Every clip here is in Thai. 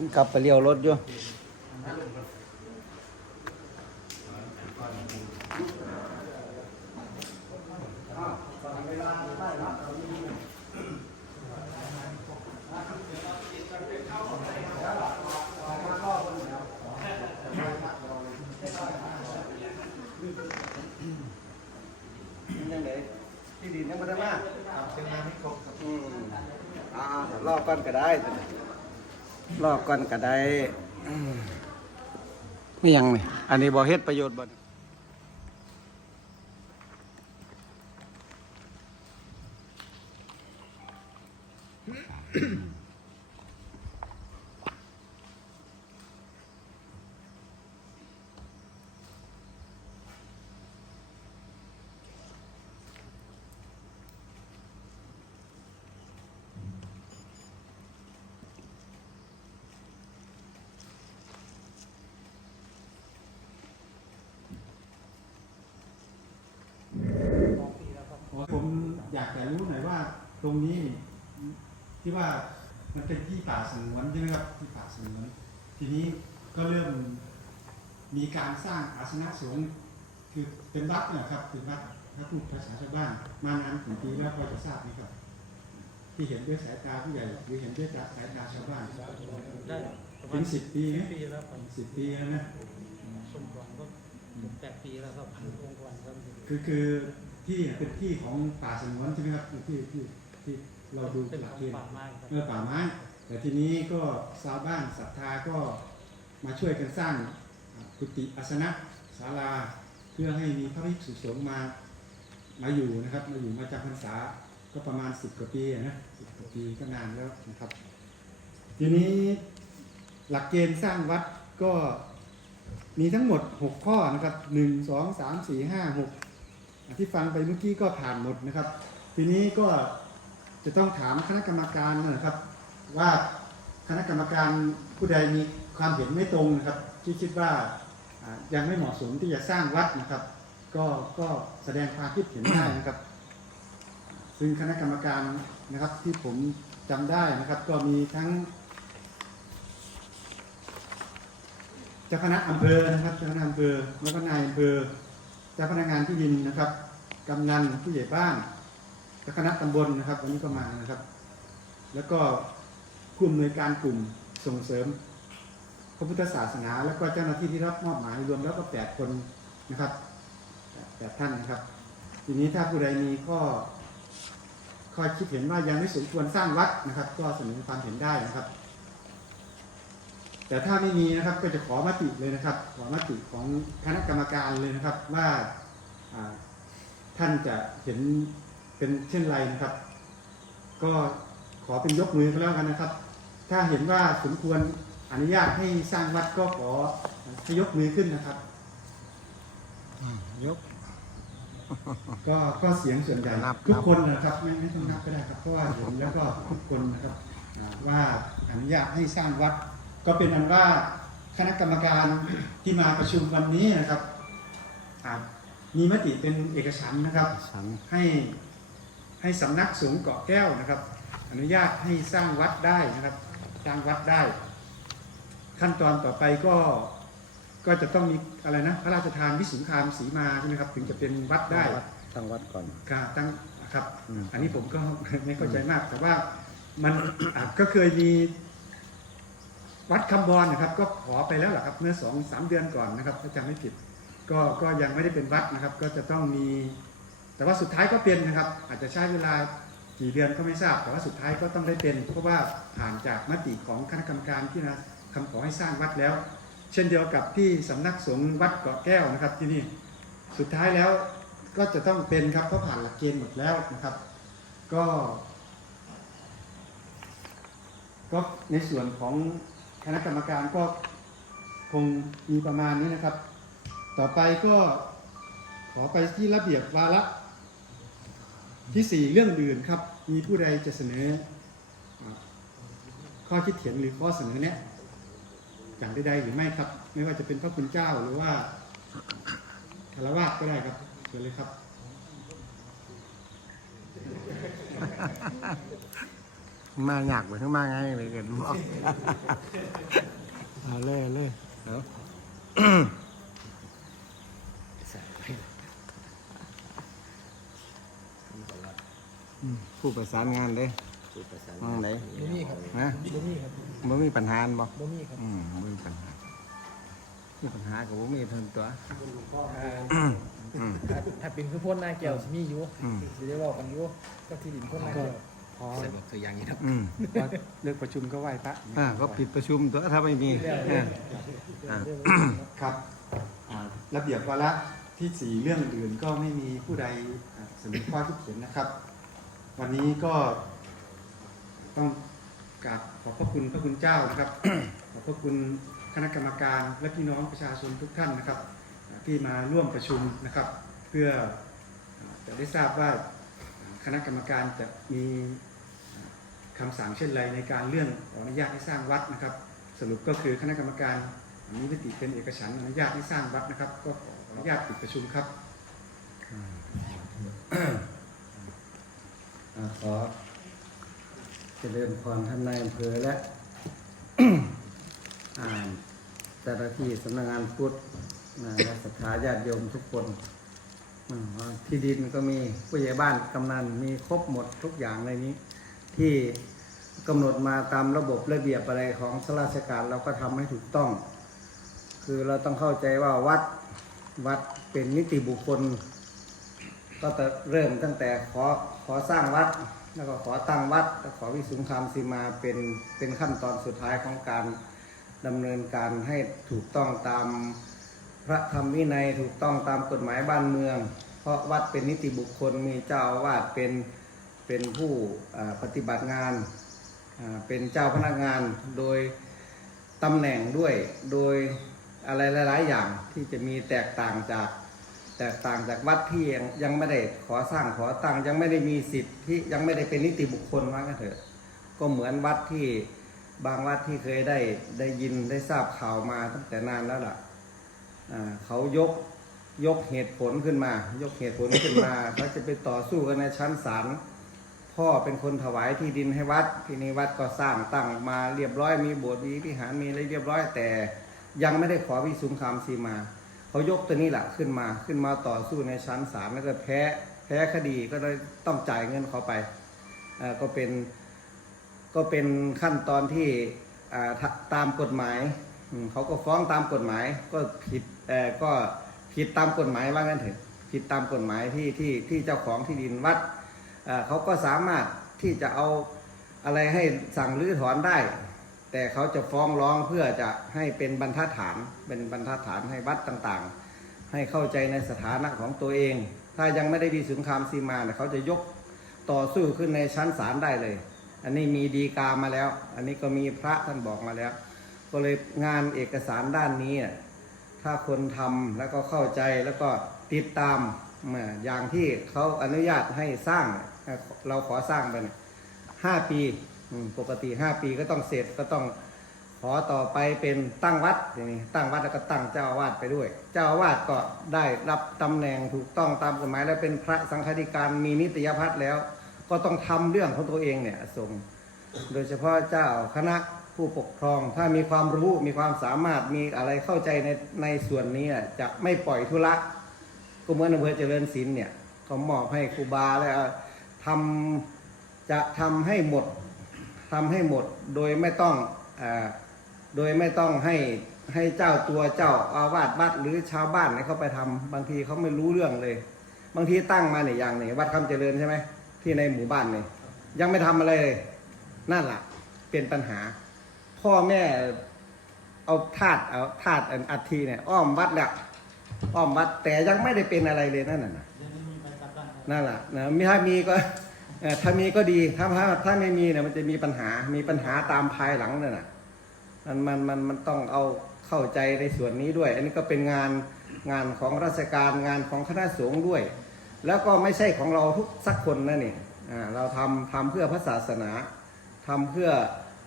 มันกลับไปเลี้ยวรถอยู่ยังไงที่ดินยังไม่ได้มาครับเป็นงานที่ครบครับอืมอ่ารอก่อนก็ได้ สิรอก่อนก็ได้ไม่ยังนี่อันนี้บ่เฮ็ดประโยชน์บ่ผม อยากจะรู้หน่อยว่าตรงนี้ที่ว่ามันเป็นที่ป่าสงวนใช่ไหมครับที่ป่าสงวนทีนี้ก็เริ่มมีการสร้างอาสนะสงฆ์คือเป็นวัดเนะครับเป็นวัดถ้าพูดภาษาชาวบ้านมานานถึงปีแล้วพอจะทราบไหมครับที่เห็นด้วยสายตาผู้ใหญ่หรือเห็นด้วยสายตาชาวบ้านได้ถึงสิบปีไหมปีแล้วครับสิบปีแล้วนะสมหวังก็ แปดปีแล้วครับองค์กรครับคือคือที่เป็นที่ของป่าสงวนใช่ไหมครับที่ที่ที่เราดูเป็นหลักของเกณฑ์ป่าไม้ครับเมื่อป่าไม้แต่ทีนี้ก็ชาวบ้านศรัทธาก็มาช่วยกันสร้างกุฏิอาสนะศาลาเพื่อให้มีพระภิกษุสงฆ์มามาอยู่นะครับ มาอยู่มาจำพรรษาก็ประมาณสิบกว่าปีนะสิบกว่าปีก็นานแล้วนะครับ ทีนี้หลักเกณฑ์สร้างวัดก็ มีทั้งหมด 6 ข้อนะครับ 1 2 3 4 5 6 ที่ฟังไปเมื่อกี้ก็ผ่านหมดนะครับ ทีนี้ก็จะต้องถามคณะกรรมการนะครับ ว่าคณะกรรมการผู้ใดมีความเห็นไม่ตรงนะครับ ที่คิดว่ายังไม่เหมาะสมที่จะสร้างวัดนะครับ ก็ก็แสดงความคิดเห็นได้นะครับ ซึ่งคณะกรรมการนะครับที่ผมจำได้นะครับ ก็มีทั้ง เจ้าคณะอำเภอนะครับเจ้าคณะอำเภอแล้วก็นายอำเภอเจ้าพนักงานที่ดินนะครับกำนันผู้ใหญ่บ้านเจ้าคณะตำบลนะครับวันนี้ก็มานะครับ แล้วก็ผู้อำนวยการกลุ่มส่งเสริมพระพุทธศาสนา แล้วก็เจ้าหน้าที่ที่รับมอบหมายรวมแล้วก็แปดคนนะครับแปดท่านนะครับ ทีนี้ถ้าผู้ใดมีข้อข้อคิดเห็นว่ายังไม่สมควรสร้างวัดนะครับ ก็เสนอความเห็นได้นะครับ แต่ถ้าไม่มีนะครับก็จะขอมติเลยนะครับ ขอมติของคณะกรรมการเลยนะครับว่าอ่าท่านจะเห็นเป็นเช่นไรนะครับ ก็ขอเป็นยกมือก็แล้วกันนะครับ ถ้าเห็นว่าสมควรอนุญาตให้สร้างวัดก็ขอให้ยกมือขึ้นนะครับยก ก็ก็เสียงส่วนใหญ่นับทุกคนนะครับ ไม่ไม่ต้องนับก็ได้ครับเพราะว่าเห็นแล้วก็ทุกคนนะครับอ่าว่าอนุญาตให้สร้างวัด ก็เป็นอันว่าคณะกรรมการที่มาประชุมวันนี้นะครับอ่ามีมติเป็นเอกฉันท์นะครับสังให้ให้สำนักสงฆ์เกาะแก้วนะครับ อนุญาตให้สร้างวัดได้นะครับ สร้างวัดได้ ขั้นตอนต่อไปก็ก็จะต้องมีอะไรนะพระราชทานวิสุงคามสีมาใช่ไหมครับ ถึงจะเป็นวัดได้ตั้งวัดก่อนการตั้งนะครับอืมอันนี้ผมก็ไม่เข้าใจมาก แต่ว่ามันอะก็เคยมี วัดคำบอลนะครับ ก็ขอไปแล้วแหละครับเมื่อสองสามเดือนก่อนนะครับถ้าจำไม่ผิดก็ก็ยังไม่ได้เป็นวัดนะครับ ก็จะต้องมี แต่ว่าสุดท้ายก็เป็นนะครับ อาจจะใช้เวลากี่เดือนก็ไม่ทราบ แต่ว่าสุดท้ายก็ต้องได้เป็น เพราะว่าผ่านจากมติของคณะกรรมการที่นะคำขอให้สร้างวัดแล้ว เช่นเดียวกับที่สำนักสงฆ์วัดเกาะแก้วนะครับที่นี่สุดท้ายแล้วก็จะต้องเป็นครับเพราะผ่านหลักเกณฑ์หมดแล้วนะครับ ก็ก็ในส่วนของ ณะกรรมการก็คงมีประมาณนี้นะครับ ต่อไปก็ขอไปที่ระเบียบวาระที่สี่เรื่องอื่นครับ มีผู้ใดจะเสนอ ข้อคิดเห็นหรือข้อเสนอแนะอย่างใดๆหรือไม่ครับ ไม่ว่าจะเป็นพระคุณเจ้าหรือว่าคารวะก็ได้ครับเชิญเลยครับ มาอยากไปข้างมาไงเลยกันบอกเอาเลยเลยเอาอืมผู้ประสานงานเด้มองไหนบ่มีครับนะบ่มีครับบ่มีปัญหาบ่บ่มีครับอืมบ่มีปัญหามีปัญหากับบ่มีเพิ่นตัวอ่าอืมถ้าถ้าเป็นคือพ่นหน้าแก้วสิมีอยู่สิได้เว้ากันอยู่ก็ที่ดินพ่นหน้าแก้ว พออืมเลิกประชุมก็ไหว้พระอ่าก็ปิดประชุมตัวถ้าไม่มีแล้วอ่าอ่าครับอ่าระเบียบวาระที่สี่เรื่องอื่นก็ไม่มีผู้ใดอ่าเสนอข้อคิดเห็นนะครับ วันนี้ก็ต้องกราบขอบพระคุณพระคุณเจ้านะครับ ขอบพระคุณคณะกรรมการและพี่น้องประชาชนทุกท่านนะครับอ่าที่มาร่วมประชุมนะครับ เพื่ออ่าจะได้ทราบว่าอ่าคณะกรรมการจะมีอ่า คำสั่งเช่นไรในการเลื่อนอนุญาตให้สร้างวัดนะครับ สรุปก็คือคณะกรรมการมีมติเป็นเอกฉันท์อนุญาตให้สร้างวัดนะครับ ก็ขออนุญาตปิดประชุมครับขอเจริญพรท่านนายอำเภอและอ่าเจ้าหน้าที่สำนักงานพุทธนะและศรัทธาญาติโยมทุกคนที่ดินก็มีผู้ใหญ่บ้านกำนันมีครบหมดทุกอย่างในนี้ ที่กำหนดมาตามระบบระเบียบอะไรของข้าราชการเราก็ทำให้ถูกต้อง คือเราต้องเข้าใจว่าวัดวัดเป็นนิติบุคคล ก็จะเริ่มตั้งแต่ขอขอสร้างวัด แล้วก็ขอตั้งวัดแล้วขอวิสุงคามสีมาเป็นเป็นขั้นตอนสุดท้ายของการดำเนินการให้ถูกต้องตามพระธรรมวินัยถูกต้องตามกฎหมายบ้านเมือง เพราะวัดเป็นนิติบุคคลมีเจ้าอาวาสเป็น เป็นผู้ปฏิบัติงานเป็นเจ้าพนักงานโดยตำแหน่งด้วยโดยอะไรหลาย ๆ อย่างที่จะมีแตกต่างจากแตกต่างจากวัดที่ยังยังไม่ได้ขอสร้างขอตั้งยังไม่ได้มีสิทธิ์ที่ยังไม่ได้เป็นนิติบุคคลว่ากันเถอะ ก็เหมือนวัดที่บางวัดที่เคยได้ได้ยินได้ทราบข่าวมาตั้งแต่นานแล้วล่ะเขายกยกเหตุผลขึ้นมา ยกเหตุผลขึ้นมาเขาจะไปต่อสู้กันในชั้นศาล พ่อเป็นคนถวายที่ดินให้วัด ที่นี้วัดก็สร้างตั้งมาเรียบร้อยมีโบสถ์มีวิหารมีอะไรเรียบร้อย แต่ยังไม่ได้ขอวิสุงคามสีมาเขายกตัวนี้แหละขึ้นมาขึ้นมาต่อสู้ในชั้นศาลแล้วก็แพ้แพ้คดีก็เลยต้องจ่ายเงินเขาไปก็เป็นก็เป็นขั้นตอนที่ตามกฎหมายเขาก็ฟ้องตามกฎหมายก็ผิดก็ผิดตามกฎหมายว่างั้นเถอะผิดตามกฎหมายที่ที่ที่เจ้าของที่ดินวัด เขาก็สามารถที่จะเอาอะไรให้สั่งรื้อถอนได้ แต่เขาจะฟ้องร้องเพื่อจะให้เป็นบรรทัดฐาน เป็นบรรทัดฐานให้วัดต่างๆ ให้เข้าใจในสถานะของตัวเอง ถ้ายังไม่ได้มีสงครามซีมาเขาจะยกต่อสู้ขึ้นในชั้นศาลได้เลย อันนี้มีดีกามาแล้ว อันนี้ก็มีพระท่านบอกมาแล้ว ก็เลยงานเอกสารด้านนี้ ถ้าคนทำแล้วก็เข้าใจแล้วก็ติดตามอย่างที่เขาอนุญาตให้สร้าง เราขอสร้างไปเนี่ยห้าปีปกติห้าปีก็ต้องเสร็จก็ต้องขอต่อไปเป็นตั้งวัดอย่างนี้ตั้งวัดแล้วก็ตั้งเจ้าอาวาสไปด้วย เจ้าอาวาสก็ได้รับตำแหน่งถูกต้องตามกฎหมาย แล้วเป็นพระสังฆาธิการมีนิตยพัฒน์แล้ว ก็ต้องทำเรื่องของตัวเองเนี่ยส่งโดยเฉพาะเจ้าคณะผู้ปกครอง ถ้ามีความรู้มีความสามารถมีอะไรเข้าใจในในส่วนนี้จะไม่ปล่อยธุระก็เหมือนอำเภอเจริญศิลป์เนี่ยเขามอบให้ครูบาแล้ว ทำจะทำให้หมดทำให้หมดโดยไม่ต้องอโดยไม่ต้องให้ให้เจ้าตัวเจ้าอาวาสวัดหรือชาวบ้านเนี่ยเขาไปทำบางทีเขาไม่รู้เรื่องเลย บางทีตั้งมาเนี่ยอย่างนี้วัดคำเจริญใช่ไหมที่ในหมู่บ้านเนี่ยยังไม่ทำอะไรเลยนั่นแหละเป็นปัญหา พ่อแม่เอาธาตุเอาธาตุอันอัฐิเนี่ยอ้อมวัดแหละอ้อมวัดแต่ยังไม่ได้เป็นอะไรเลยนั่นน่ะ นั่นแหละนะถ้ามีก็ถ้ามีก็ดีถ้าถ้าถ้าไม่มีเนี่ยมันจะมีปัญหา มีปัญหาตามภายหลังนั่นน่ะมันมันมันมันต้องเอาเข้าใจในส่วนนี้ด้วย อันนี้ก็เป็นงานงานของราชการงานของคณะสงฆ์ด้วย แล้วก็ไม่ใช่ของเราทุกสักคนนะนี่อ่าเราทำทำเพื่อพระศาสนาทำเพื่อ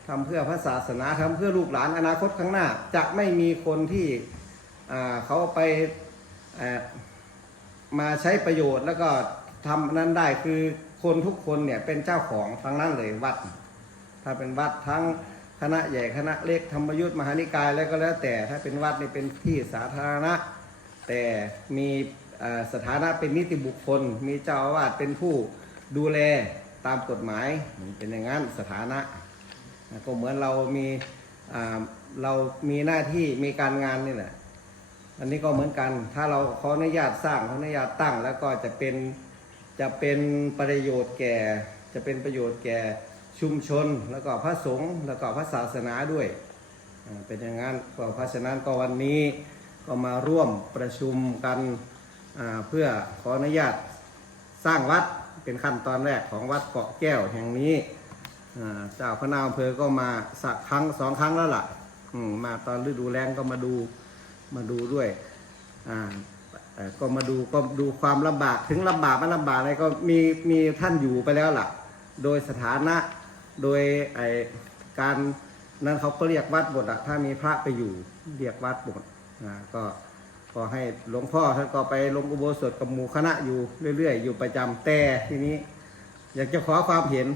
ทำเพื่อพระศาสนาทำเพื่อลูกหลานอนาคตข้างหน้า จะไม่มีคนที่เขาไปมาใช้ประโยชน์แล้วก็ ทำนั้นได้คือคนทุกคนเนี่ยเป็นเจ้าของทั้งนั้นเลยวัด ถ้าเป็นวัดทั้งคณะใหญ่คณะเล็กธรรมยุทธมหานิกายแล้วก็แล้วแต่ถ้าเป็นวัดนี่เป็นที่สาธารณะ แต่มีสถานะเป็นนิติบุคคล มีเจ้าอาวาสเป็นผู้ดูแลตามกฎหมายเป็นอย่างนั้นสถานะ ก็เหมือนเรามีเรามีหน้าที่มีการงานนี่แหละอันนี้ก็เหมือนกัน ถ้าเราขออนุญาตสร้างขออนุญาตตั้งแล้วก็จะเป็น จะเป็นประโยชน์แก่ จะเป็นประโยชน์แก่ชุมชน แล้วก็พระสงฆ์แล้วก็พระศาสนาด้วย เป็นอย่างนั้นก็เพราะฉะนั้นก็วันนี้ก็มาร่วมประชุมกันเพื่อขออนุญาตสร้างวัดเป็นขั้นตอนแรกของวัดเกาะแก้วแห่งนี้เจ้าคณะอำเภอก็มาสักครั้งสองครั้งแล้วล่ะมมาตอนฤดูแล้งก็มาดูมาดูด้วย ก็มาดูก็ดูความลำบากถึงลำบากไม่ลำบากอะไรก็มีมีท่านอยู่ไปแล้วล่ะ โดยสถานะโดยไอการนั้นเขาก็เรียกวัดบทอะถ้ามีพระไปอยู่เรียกวัดบทอ่าก็ก็ให้หลวงพ่อท่านก็ไปลงอุโบสถกับหมู่คณะอยู่เรื่อย ๆ อยู่ประจำแต่ทีนี้ อยากจะขอความเห็น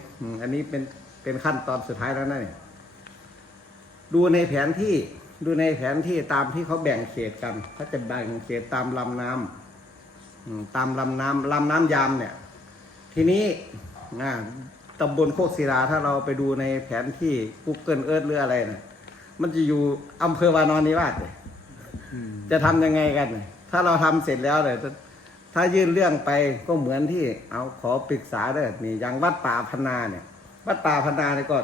อันนี้เป็นเป็นขั้นตอนสุดท้ายแล้วนะเนี่ยดูในแผนที่ ดูในแผนที่ตามที่เขาแบ่งเขตกันเขาจะแบ่งเขตตามลำน้ำอืมตามลำน้ำลำน้ำยามเนี่ย ทีนี้นะตำบลโคกศิลาถ้าเราไปดูในแผนที่ Google Earth หรืออะไรนะมันจะอยู่อำเภอวานอนนิวาสเลยอืมจะทำยังไงกันเนี่ยถ้าเราทำเสร็จแล้วเลยถ้าถ้ายื่นเรื่องไปก็เหมือนที่ เอาขอปรึกษาเด้อนี่อย่างวัดป่าพนาเนี่ย วัดป่าพนาเนี่ยก็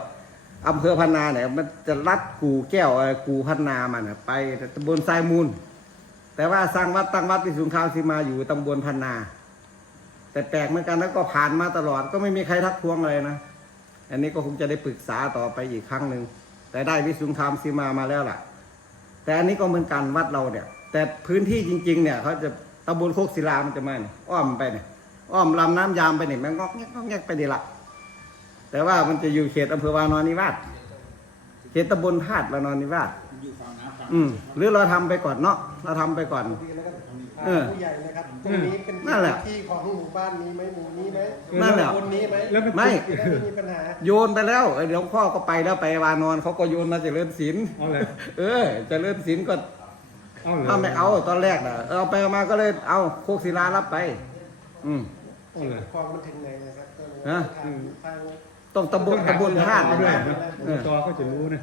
อำเภอพันนาเนี่ยมันจะลัดกูแก้วกูพันนามันไปตำบลทรายมูล แต่ว่าสร้างวัดตั้งวัดที่สุงครามสีมาอยู่ตำบลพันนา แต่แปลกเหมือนกันแล้วก็ผ่านมาตลอดก็ไม่มีใครทักท้วงเลยนะ อันนี้ก็คงจะได้ปรึกษาต่อไปอีกครั้งหนึ่งแต่ได้วิสุงครามสีมามาแล้วล่ะ แต่อันนี้ก็เหมือนกันวัดเราเนี่ย แต่พื้นที่จริง ๆ เนี่ยเขาจะตำบลโคกศิลามันจะมาเนี่ยอ้อมไปเนี่ยอ้อมลำน้ำยามไปเนี่ยมันงอกแงกงอกแงกไปดีละ แต่ว่ามันจะอยู่เขตอำเภอวานอนนิวาสเขตตำบลธาตุวานอนนิวาสอืมหรือเราทำไปก่อนเนาะเราทำไปก่อนเออผู้ใหญ่นะครับตรงนี้เป็นนั่นแหละที่ของหมู่บ้านนี้ไหมหมู่นี้ไหมนั่นแหละ คนนี้ไหมแล้วมันไม่ จะได้ไม่มีปัญหา โยนไปแล้วเออเดี๋ยวพ่อก็ไปแล้วไปวานอนเขาก็โยนมาเจริญศิลป์เอาเลยเออเจริญศิลป์ก็ เอาเลยถ้าไม่เอาตอนแรกนะเอาไปเอามาก็เลยเอาโคกศิลารับไป อืม เอาเลย ความมันถึงไหนนะครับก็เลยฮะ ทางทาง ต้องตำบลตำบลธาตุด้ด้ววยยนะอบตก็จะรู้นะ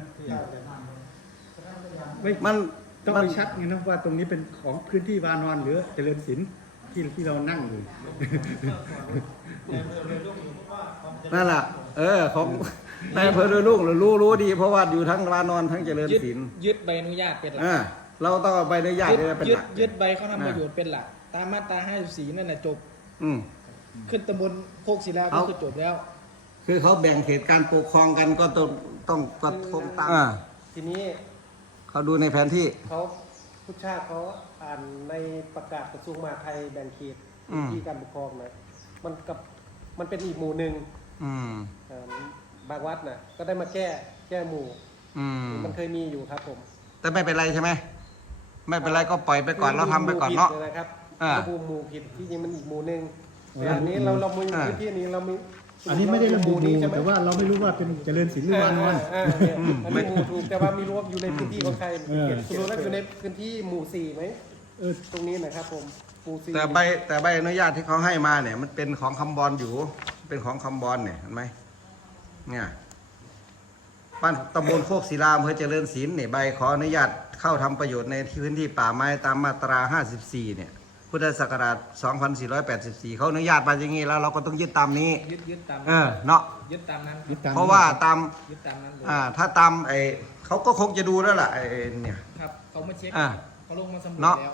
ไม่มันต้องมันไปชัดไงนะว่าตรงนี้เป็นของพื้นที่วานอนหรือเจริญศิลป์ที่ที่เรานั่งอยู่ นั่นแหละเออ ของนายอำเภอโดยลูกรู้รู้ดี เพราะว่าอยู่ทั้งวานอนทั้งเจริญยึดศิลป์ยึดใบอนุญาตเป็นหลักอ่าเราต้องเอาใบอนุญาตยึดเนี่ยเป็นยึหดลัก ยึดใบเขาทำประโยชน์เป็นหลัก ตามมาตรา54นั่นน่ะจบ อืม ขึ้นตำบลโคกศิลาก็เอา คือจบแล้ว คือเขาแบ่งเขตการปกครองกันก็ต้องต้องก็คงตามอ่าทีนี้เขาดูในแผนที่ เขาผู้ชาติเขาอ่านในประกาศกระทรวงมหาดไทยแบ่งเขตอืม ที่การปกครองนะมันกับมันเป็นอีกหมู่หนึ่งอืมอ่าบางวัดน่ะก็ได้มาแก้แก้หมู่ อืม มันเคยมีอยู่ครับผมแต่ไม่เป็นไรใช่ไหมไม่เป็นไรก็ปล่อยไปก่อนเราทำไปก่อนเนาะ หมู่ผิดนะครับอ่าระบุหมู่ผิดที่จริงมันอีกหมู่หนึ่งอ๋อแต่อันนี้เราเรามีอ่า พื้นที่นี้เรามี อันนี้ไม่ได้ระบุหมู่ใช่ไหมแต่ว่าเราไม่รู้ว่าเป็นเจริญศิลป์หรือวานอน อ่าเนี่ยอันนี้หมู่ถูกแต่ว่ามีรวมอยู่ในพื้นที่ของใครเออ คุณรู้แล้วอยู่ในพื้นที่หมู่สี่ไหมเออตรงนี้นะครับผมหมู่สี่แต่ใบแต่ใบอนุญาตที่เขาให้มาเนี่ย มันเป็นของคำบอลอยู่ เป็นของคำบอลเนี่ยเห็นไหมเนี่ยบ้านตำบลโคกศิลาอำเภอเจริญศิลป์เนี่ยใบขออนุญาตเข้าทำประโยชน์ในพื้นที่ป่าไม้ตามมาตรา 54 เนี่ย พุทธศักราช 2484 เขาอนุญาตมาอย่างนี้แล้วเราก็ต้องยึดตามนี้ ยึดยึดตามเออเนาะยึดตามนั้นยึดตามเพราะว่าตามยึดตามนั้นเลยอ่าถ้าตามไอเขาก็คงจะดูแล้วล่ะไอเนี่ย ครับเขามาเช็คอ่าเขาลงมาสำรวจเนาะ แล้ว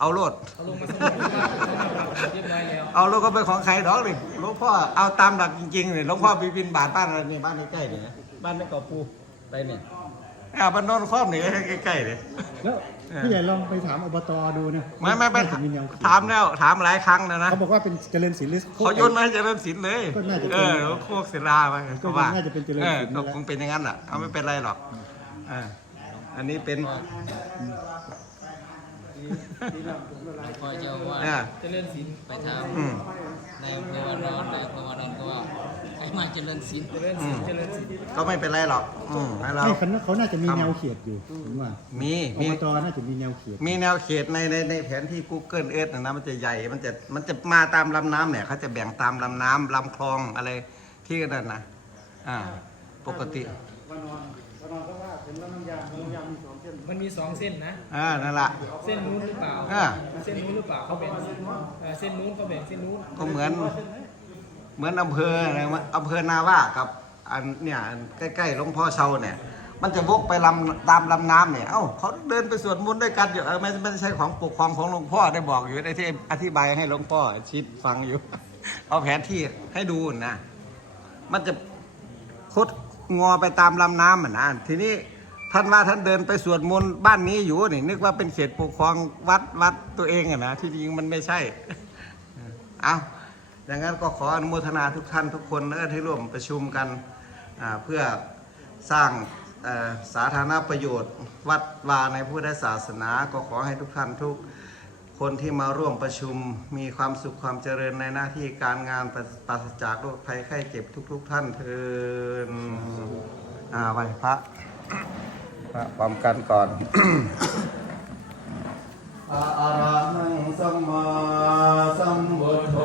เอาโลด เขาลงมาสำรวจว่าเขามาปรับเรียบร้อยแล้วเอาโลดก็เป็นของใครดอกเลยหลวงพ่อเอาตามหลักจริงๆเลยหลวงพ่อไปบินบาทบ้านอะไรนี่บ้านใกล้ๆเนี่ยบ้านแม่กอปูไปเนี่ยอ่าบ้านโนนครอบเนี่ยใกล้ๆเลยแล้ว ผู้ใหญ่ลองไปถามอบตดูนะไม่ไม่ไม่น่าจะมีแนวคิดถามแล้วถามหลายครั้งนะนะเขาบอกว่าเป็นเจริญศิลป์หรือเขาโยนมาให้เจริญศิลป์เลยก็น่าจะเป็นเออโคกศิลาไปก็ว่าน่าจะเป็นเจริญศิลป์ออนั่ก็นแหละคงเป็นอย่างนั้นแหละเอาไม่เป็นไรหรอกอ่าอันนี้เป็น พอเจ้าว่าอ่าเจริญศิลป์ไปถามอืมในอำเภอวานอนในอำเภอวานอนก็ว่าให้มาเจริญศิลป์เจริญศิลป์เจริญศิลป์ก็ไม่เป็นไรหรอก อืมให้เรา ไม่เขาเขาน่าจะมีทำ แนวเขตอยู่ผมว่ามีอมี บตน่าจะมีแนวเขตมีแนวเขตในในในแผนที่ Google Earth นะนะมันจะใหญ่ มันจะมันจะมาตามลำน้ำเนี่ยเขาจะแบ่งตามลำน้ำลำคลองอะไรที่นั่นนะอ่า ปกติวันนอนวันนอนก็ว่าเป็นลำน้ำยางลำน้ำยาง มีสองเส้นมันมีสองเส้นนะ อ่านั่นแหละเส้นนู้นหรือเปล่า อ่าเส้นนู้นหรือเปล่าเขาแบ่งเส้นนู้นเออเส้นนู้นเขาแบ่งเส้นนู้นก็เหมือน เหมือนอำเภออะไรวะอำเภอนาว่ากับอันเนี่ยใกล้ๆหลวงพ่อเชาเนี่ย มันจะวกไปลำตามลำน้ำเนี่ย เอ้าเขาเดินไปสวดมนต์ด้วยกันอยู่เออไม่ไม่ใช่ของปกครองของหลวงพ่อได้บอกอยู่ในที่อธิบายให้หลวงพ่อชิดฟังอยู่ เอาแผนที่ให้ดูนะ มันจะคดงอไปตามลำน้ำอะนะทีนี้ ท่านว่าท่านเดินไปสวดมนต์บ้านนี้อยู่นี่นึกว่าเป็นเขตปกครองวัดวัดตัวเองอะนะที่จริงมันไม่ใช่ เอาอย่างนั้นก็ขออนุโมทนาทุกท่านทุกคนนะที่ร่วมประชุมกันเพื่อสร้างสาธารณประโยชน์ วัดวาในพุทธศาสนา ก็ขอให้ทุกท่านทุกคนที่มาร่วมประชุมมีความสุขความเจริญในหน้าที่การงานปราศจากโรคภัยไข้เจ็บทุก ๆ ท่านเทินอาไหว้พระ ระพร้อมกันก่อนอะระหังสัมมาสัมพุทโธ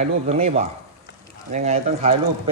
ถ่ายรูปตรงนี้บ่ยังไงต้องถ่ายรูปเป็น